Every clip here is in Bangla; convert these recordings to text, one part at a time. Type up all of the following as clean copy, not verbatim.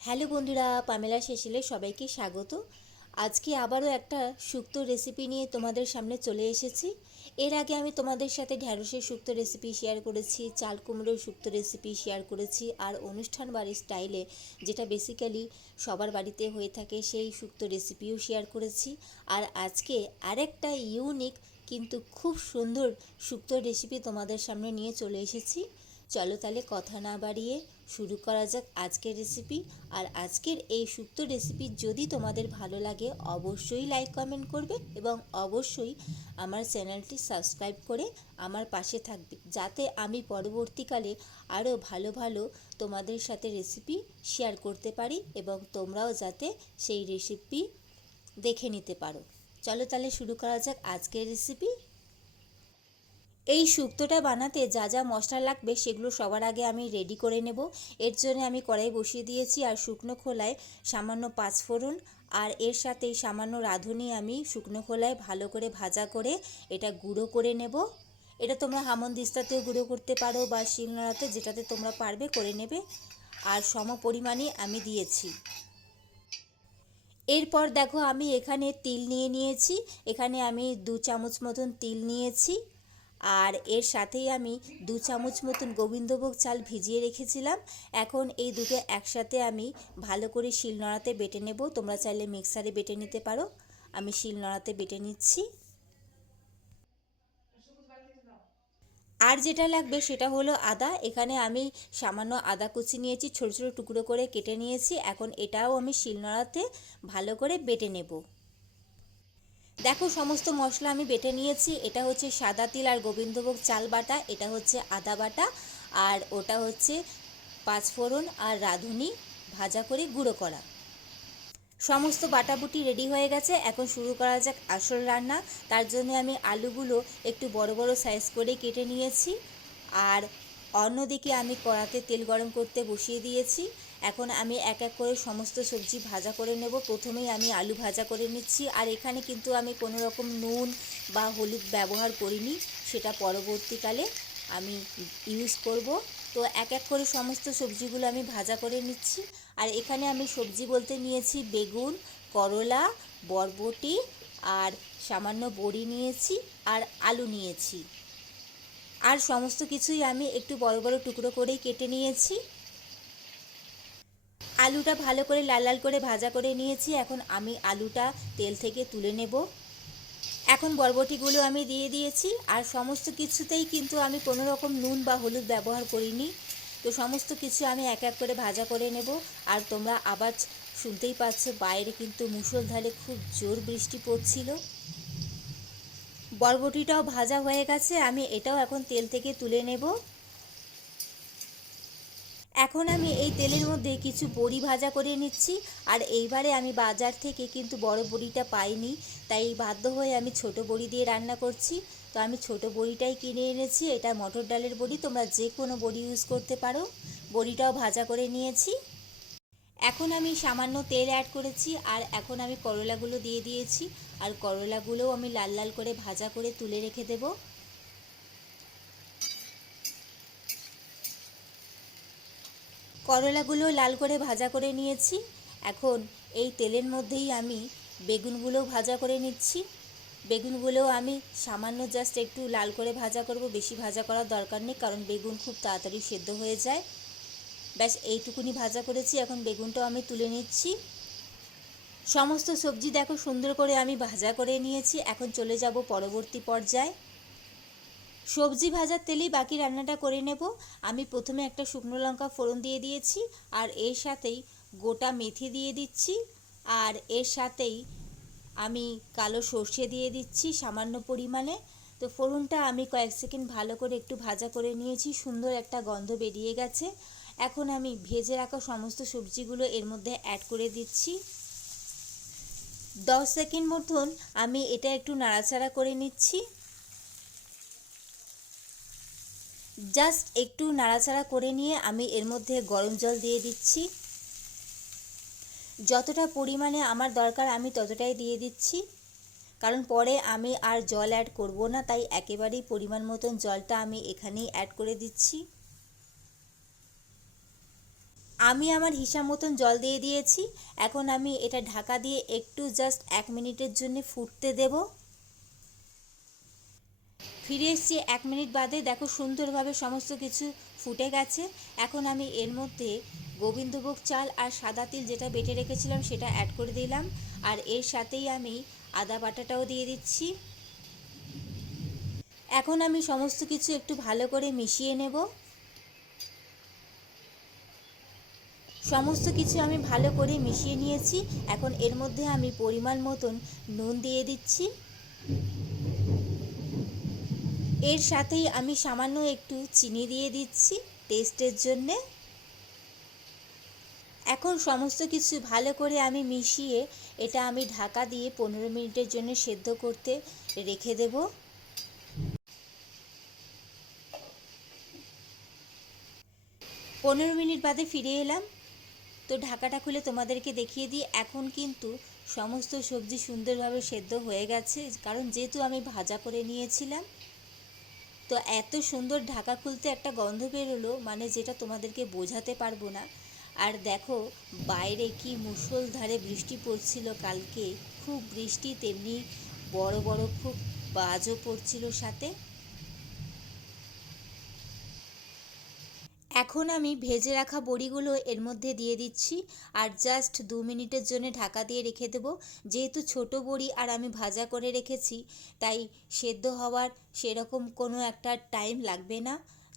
হ্যালো বন্ধুরা, পামেলা সেশিলে সবাইকে স্বাগত। আজকে আবারও একটা শুক্তো রেসিপি নিয়ে তোমাদের সামনে চলে এসেছি। এর আগে আমি তোমাদের সাথে ঢ্যাঁড়সের শুক্তো রেসিপি শেয়ার করেছি, চাল কুমড়োর শুক্তো রেসিপি শেয়ার করেছি, আর অনুষ্ঠান বাড়ির স্টাইলে যেটা বেসিক্যালি সবার বাড়িতে হয়ে থাকে সেই শুক্তো রেসিপিও শেয়ার করেছি। আর আজকে আরেকটা ইউনিক কিন্তু খুব সুন্দর শুক্তো রেসিপি তোমাদের সামনে নিয়ে চলে এসেছি। চলো তাহলে কথা না বাড়িয়ে শুরু করা যাক আজকের রেসিপি। আর আজকের এই শুক্তো রেসিপি যদি তোমাদের ভালো লাগে অবশ্যই লাইক কমেন্ট করবে এবং অবশ্যই আমার চ্যানেলটি সাবস্ক্রাইব করে আমার পাশে থাকবে, যাতে আমি পরবর্তীকালে আরও ভালো ভালো তোমাদের সাথে রেসিপি শেয়ার করতে পারি এবং তোমরাও যাতে সেই রেসিপি দেখে নিতে পারো। চলো তাহলে শুরু করা যাক আজকের রেসিপি। এই শুক্তোটা বানাতে যা যা মশলা লাগবে সেগুলো সবার আগে আমি রেডি করে নেব। এর জন্য আমি কড়াই বসিয়ে দিয়েছি আর শুকনো খোলায় সামান্য পাঁচফোড়ন আর এর সাথেই সামান্য রাঁধুনি আমি শুকনো খোলায় ভালো করে ভাজা করে এটা গুঁড়ো করে নেব। এটা তোমরা হামনদিস্তাতেও গুঁড়ো করতে পারো বা শিলনোড়াতে, যেটাতে তোমরা পারবে করে নেবে। আর সম পরিমাণে আমি দিয়েছি। এরপর দেখো আমি এখানে তিল নিয়ে নিয়েছি। এখানে আমি 2 চামচ মতন তিল নিয়েছি। আর এর সাথেই আমি 2 চামচ মতন গোবিন্দভোগ চাল ভিজিয়ে রেখেছিলাম। এখন এই দুটো একসাথে আমি ভালো করে শিলনোড়াতে বেটে নেব। তোমরা চাইলে মিক্সারে বেটে নিতে পারো, আমি শিলনোড়াতে বেটে নিচ্ছি। আর যেটা লাগবে সেটা হলো আদা। এখানে আমি সামান্য আদা কুচি নিয়েছি, ছোট ছোট টুকরো করে কেটে নিয়েছি। এখন এটাও আমি শিলনোড়াতে ভালো করে বেটে নেব। দেখো সমস্ত মশলা আমি বেটে নিয়েছি। এটা হচ্ছে সাদা তিল আর গোবিন্দভোগ চাল বাটা, এটা হচ্ছে আদা বাটা, আর ওটা হচ্ছে পাঁচফোড়ন আর রাঁধুনি ভাজা করে গুঁড়ো করা। সমস্ত বাটাবুটি রেডি হয়ে গেছে। এখন শুরু করা যাক আসল রান্না। তার জন্য আমি আলুগুলো একটু বড় বড় সাইজ করে কেটে নিয়েছি। আর অন্যদিকে আমি কড়াতে তেল গরম করতে বসিয়ে দিয়েছি। এখন আমি এক এক করে সমস্ত সবজি ভাজা করে নেব। প্রথমেই আমি আলু ভাজা করে নিচ্ছি। আর এখানে কিন্তু আমি কোনো রকম নুন বা হলুদ ব্যবহার করিনি, সেটা পরবর্তীকালে আমি ইউজ করব। তো এক এক করে সমস্ত সবজিগুলো আমি ভাজা করে নিচ্ছি। আর এখানে আমি সবজি বলতে নিয়েছি বেগুন, করলা, বরবটি আর সামান্য বড়ি নিয়েছি আর আলু নিয়েছি। আর সমস্ত কিছুই আমি একটু বড় বড় টুকরো করেই কেটে নিয়েছি। আলুটা ভালো করে লাল লাল করে ভাজা করে নিয়েছি। এখন আমি আলুটা তেল থেকে তুলে নেব। এখন বরবটিগুলো আমি দিয়ে দিয়েছি। আর সমস্ত কিছুতেই কিন্তু আমি কোনো রকম নুন বা হলুদ ব্যবহার করিনি। তো সমস্ত কিছু আমি এক এক করে ভাজা করে নেব। আর তোমরা আবার শুনতেই পাচ্ছ বাইরে কিন্তু মুষলধারে খুব জোর বৃষ্টি পড়ছিল। বরবটিটাও ভাজা হয়ে গেছে, আমি এটাও এখন তেল থেকে তুলে নেব। এখন আমি এই তেলের মধ্যে কিছু বড়ি ভাজা করে নিচ্ছি। আর এইবারে আমি বাজার থেকে কিন্তু বড় বড়িটা পাইনি, তাই বাধ্য হয়ে আমি ছোট বড়ি দিয়ে রান্না করছি। তো আমি ছোট বড়িটাই কিনে এনেছি। এটা মটর ডালের বড়ি, তোমরা যে কোনো বড়ি ইউজ করতে পারো। বড়িটাও ভাজা করে নিয়েছি। এখন আমি সামান্য তেল অ্যাড করেছি আর এখন আমি করলাগুলো দিয়ে দিয়েছি। আর করলাগুলোও আমি লাল লাল করে ভাজা করে তুলে রেখে দেবো। করলাগুলো লাল করে ভাজা করে নিয়েছি। এখন এই তেলের মধ্যেই আমি বেগুনগুলো ভাজা করে নিচ্ছি। বেগুনগুলো আমি সামান্য জাস্ট একটু লাল করে ভাজা করব, বেশি ভাজা করার দরকার নেই, কারণ বেগুন খুব তাড়াতাড়ি সেদ্ধ হয়ে যায়। ব্যাস এইটুকুনি ভাজা করেছি। এখন বেগুনটাও আমি তুলে নিচ্ছি। সমস্ত সবজি দেখো সুন্দর করে আমি ভাজা করে নিয়েছি। এখন চলে যাব পরবর্তী পর্যায়ে। সবজি ভাজার তেলেই বাকি রান্নাটা করে নেব। আমি প্রথমে একটা শুকনো লঙ্কা ফোড়ন দিয়ে দিয়েছি আর এর সাথেই গোটা মেথি দিয়ে দিচ্ছি। আর এর সাথেই আমি কালো সর্ষে দিয়ে দিচ্ছি সামান্য পরিমাণে। তো ফোড়নটা আমি কয়েক সেকেন্ড ভালো করে একটু ভাজা করে নিয়েছি, সুন্দর একটা গন্ধ বেরিয়ে গেছে। এখন আমি ভেজে রাখা সমস্ত সবজিগুলো এর মধ্যে অ্যাড করে দিচ্ছি। 10 সেকেন্ড মতন আমি এটা একটু নাড়াচাড়া করে নিচ্ছি। জাস্ট একটু নাড়াচাড়া করে নিয়ে আমি এর মধ্যে গরম জল দিয়ে দিচ্ছি। যতটা পরিমাণে আমার দরকার আমি ততটাই দিয়ে দিচ্ছি, কারণ পরে আমি আর জল অ্যাড করব না, তাই একেবারেই পরিমাণ মতন জলটা আমি এখানেই অ্যাড করে দিচ্ছি। আমি আমার হিসাব মতন জল দিয়ে দিয়েছি। এখন আমি এটা ঢাকা দিয়ে একটু জাস্ট 1 মিনিটের জন্য ফুটতে দেব। ফিরে এসেছি 1 মিনিট বাদে। দেখো সুন্দরভাবে সমস্ত কিছু ফুটে গেছে। এখন আমি এর মধ্যে গোবিন্দভোগ চাল আর সাদা তিল যেটা বেটে রেখেছিলাম সেটা অ্যাড করে দিলাম। আর এর সাথেই আমি আদা বাটাটাও দিয়ে দিচ্ছি। এখন আমি সমস্ত কিছু একটু ভালো করে মিশিয়ে নেব। সমস্ত কিছু আমি ভালো করে মিশিয়ে নিয়েছি। এখন এর মধ্যে আমি পরিমাণ মতন নুন দিয়ে দিচ্ছি। এর সাথেই আমি সামান্য একটু চিনি দিয়ে দিচ্ছি টেস্টের জন্যে। এখন সমস্ত কিছু ভালো করে আমি মিশিয়ে এটা আমি ঢাকা দিয়ে 15 মিনিটের জন্য সেদ্ধ করতে রেখে দেব। 15 মিনিট বাদে ফিরে এলাম। তো ঢাকাটা খুলে তোমাদেরকে দেখিয়ে দিই। এখন কিন্তু সমস্ত সবজি সুন্দরভাবে সেদ্ধ হয়ে গেছে, কারণ যেহেতু আমি ভাজা করে নিয়েছিলাম। তো এত সুন্দর ঢাকা খুলতে একটা গন্ধ বেরোলো, মানে যেটা তোমাদেরকে বোঝাতে পারবো না। আর দেখো বাইরে কি মুষলধারে বৃষ্টি পড়ছিল কালকে, খুব বৃষ্টি, তেমনি বড় বড় খুব বাজও পড়ছিল সাথে। এখন আমি ভেজে রাখা বড়িগুলো এর মধ্যে দিয়ে দিচ্ছি আর জাস্ট 2 মিনিটের জন্য ঢাকা দিয়ে রেখে দেব। যেহেতু ছোট বড়ি আর আমি ভাজা করে রেখেছি, তাই সেদ্ধ হওয়ার সেরকম কোনো একটা টাইম লাগবে না।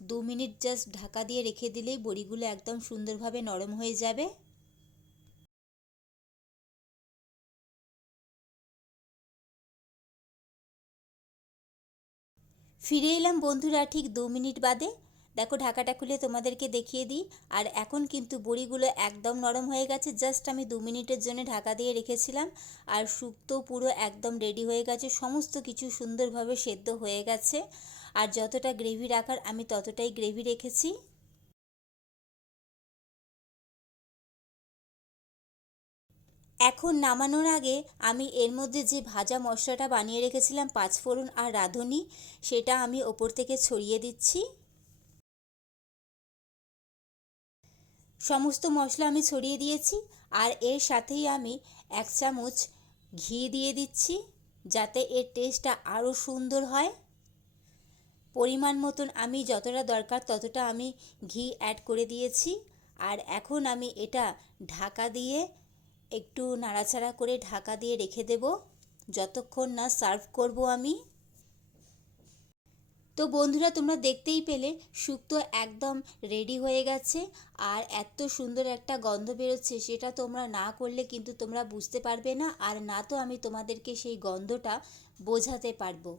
2 মিনিট জাস্ট ঢাকা দিয়ে রেখে দিলেই বড়িগুলো একদম সুন্দরভাবে নরম হয়ে যাবে। ফিরে এলাম বন্ধুরা ঠিক 2 মিনিট বাদে। দেখো ঢাকাটা খুলে তোমাদেরকে দেখিয়ে দিই। আর এখন কিন্তু বড়িগুলো একদম নরম হয়ে গেছে। জাস্ট আমি 2 মিনিটের জন্য ঢাকা দিয়ে রেখেছিলাম। আর শুক্তো পুরো একদম রেডি হয়ে গেছে, সমস্ত কিছু সুন্দরভাবে সেদ্ধ হয়ে গেছে। আর যতটা গ্রেভি রাখার আমি ততটাই গ্রেভি রেখেছি। এখন নামানোর আগে আমি এর মধ্যে যে ভাজা মশলাটা বানিয়ে রেখেছিলাম, পাঁচফোড়ন আর রাঁধুনি, সেটা আমি ওপর থেকে ছড়িয়ে দিচ্ছি। সমস্ত মশলা আমি ছড়িয়ে দিয়েছি। আর এর সাথেই আমি 1 চামচ ঘি দিয়ে দিচ্ছি, যাতে এর টেস্টটা আরও সুন্দর হয়। পরিমাণ মতন আমি যতটা দরকার ততটা আমি ঘি অ্যাড করে দিয়েছি। আর এখন আমি এটা ঢাকা দিয়ে একটু নাড়াচাড়া করে ঢাকা দিয়ে রেখে দেব যতক্ষণ না সার্ভ করব আমি। তো বন্ধুরা তোমরা দেখতেই পেলে শুক্তো একদম রেডি হয়ে গেছে। আর এত সুন্দর একটা গন্ধ বেরোচ্ছে, সেটা তোমরা না করলে কিন্তু তোমরা বুঝতে পারবে না, আর না তো আমি তোমাদেরকে সেই গন্ধটা বোঝাতে পারবো।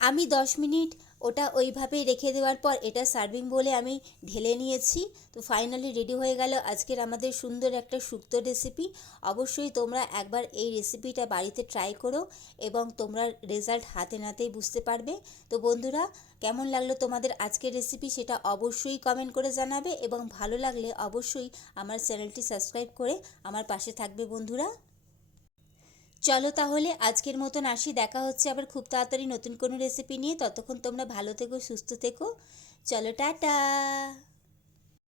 আমি 10 মিনিট ওটা ওইভাবেই রেখে দেওয়ার পর এটা সার্ভিং বলে আমি ঢেলে নিয়েছি। তো ফাইনালি রেডি হয়ে গেল আজকের আমাদের সুন্দর একটা শুক্তো রেসিপি। অবশ্যই তোমরা একবার এই রেসিপিটা বাড়িতে ট্রাই করো এবং তোমরা রেজাল্ট হাতে নাতেই বুঝতে পারবে। তো বন্ধুরা, কেমন লাগলো তোমাদের আজকের রেসিপি সেটা অবশ্যই কমেন্ট করে জানাবে, এবং ভালো লাগলে অবশ্যই আমার চ্যানেলটি সাবস্ক্রাইব করে আমার পাশে থাকবে বন্ধুরা। চলো তাহলে আজকের মতন আসি। দেখা হচ্ছে আবার খুব তাড়াতাড়ি নতুন কোনো রেসিপি নিয়ে। ততক্ষণ তোমরা ভালো থেকো, সুস্থ থেকো। চলো টাটা।